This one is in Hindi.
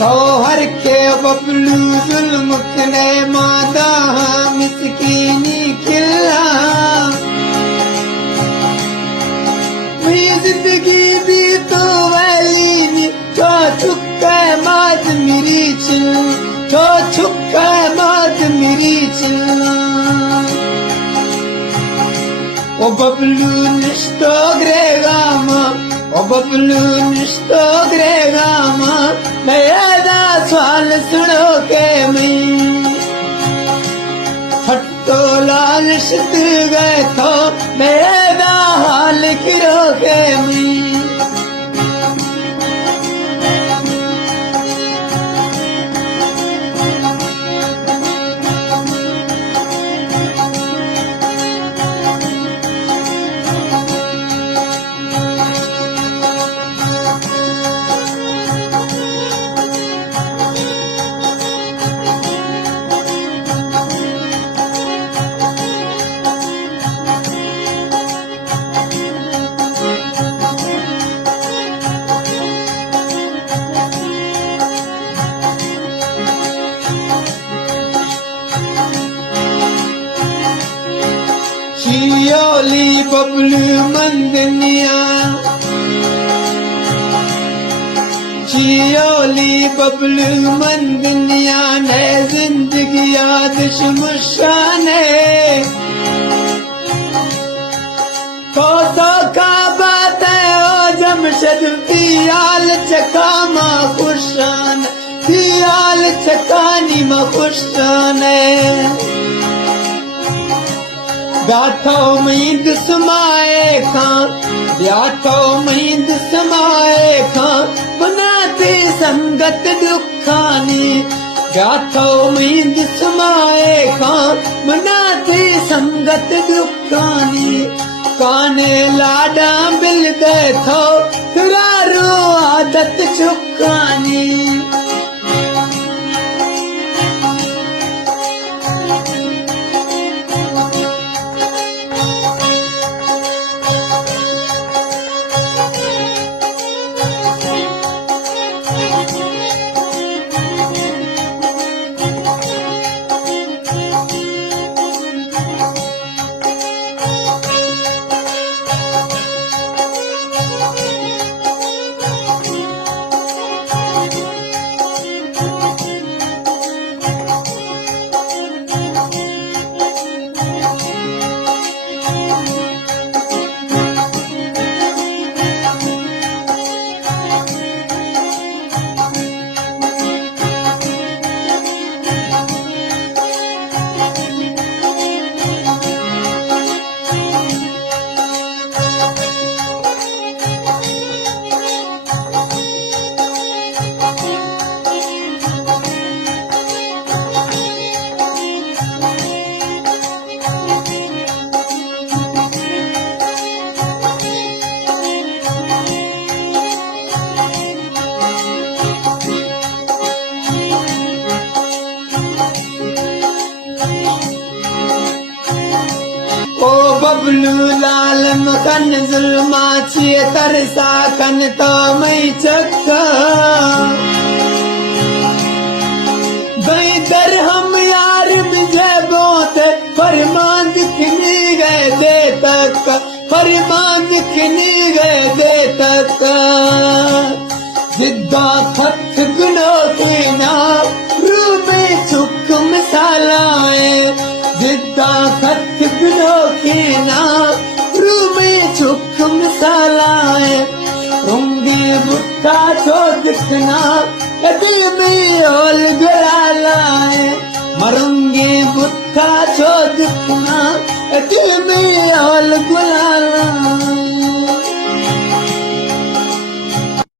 तो हर के बबलू जुल्म कने मादा मिसकीनी खिला मेरी जिंदगी भी तो वैली जो चुका माद मेरी चिल जो चुका माद मेरी chill o babluनिस्तो gregama o babluनिस्तो gregama मेरा सवाल सुनो के मैं हट्टो लाल शित गए तो मेरा हाल किरो के मैं चियोली बबलू मंदनिया चियोली बबलू मंदनिया ने जिंदगी यादश मुशाने तो का बात है ओ जमशद पियाल चकामा खुशान पियाल चकानी मा खुशाने ब्याथो मींद समाए खां ब्याथो मींद समाए खां बनाते संगत दुखानी ब्याथो मींद समाए खां बनाते संगत दुखानी काने लाडा बिल दे थो करारो आदत चुकानी बबलू लाल मखन जुल्मा छिए तरसा कन तो मैं चक्का बेदर हम यार मुझे बहुत फरमान दिखनी गए दे तक फरमान दिखनी गए दे तक जिद्दा खत गुनो के ना रू में चुक मिसालाए जिद्दा खत गुनो के ना रू में चुक मिसालाए रूंगे बुक्का तो दिखना दिल में ओल गला लाए मरूंगे बुक्का तो दिखना दिल में ओल गला लाए।